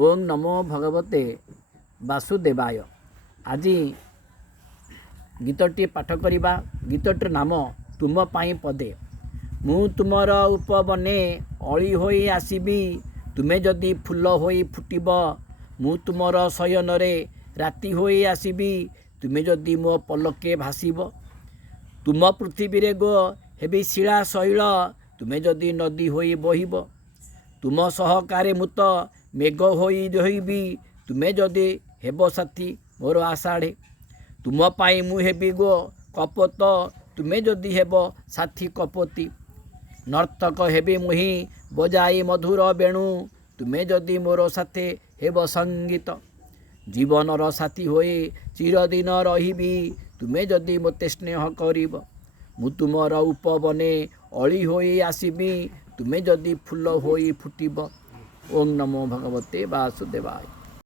ओं नमो भगवते वासुदेवाय। आज गीतटी पाठ करिबा। गीतटीर नाम तुम पाई पदे। मु तुमर उपबने अली होई आसीबी, तुमे जदि फूल होई फुटिब। मु तुमर शयन रे राति होई आसीबी, तुमे जदि मो पलके भासिब। तुम पृथ्वी रे गो हेबी शिला शैल, तुमे जदि नदी होई बहिब। तुम सहकारे मुत मेघ होई रहिबी, तुमे जदि हेब साथी मोर आषाढ़े। तुम पाई मु हेबी गो कपत, तुमे जदि हेब साथी कपति। नर्तक हेबी मुहि बजाई मधुर बेणु, तुमे जदि मोर साथे हेब संगीत। जीवनर साथी होई चिरदिन रहिबी, तुमे जदि मोते स्नेह करिब। मु तुमर उपबने अली होई आसीबी, तुमे जदि फूल होई फुटिब। ओं नमो भगवते वासुदेवाय।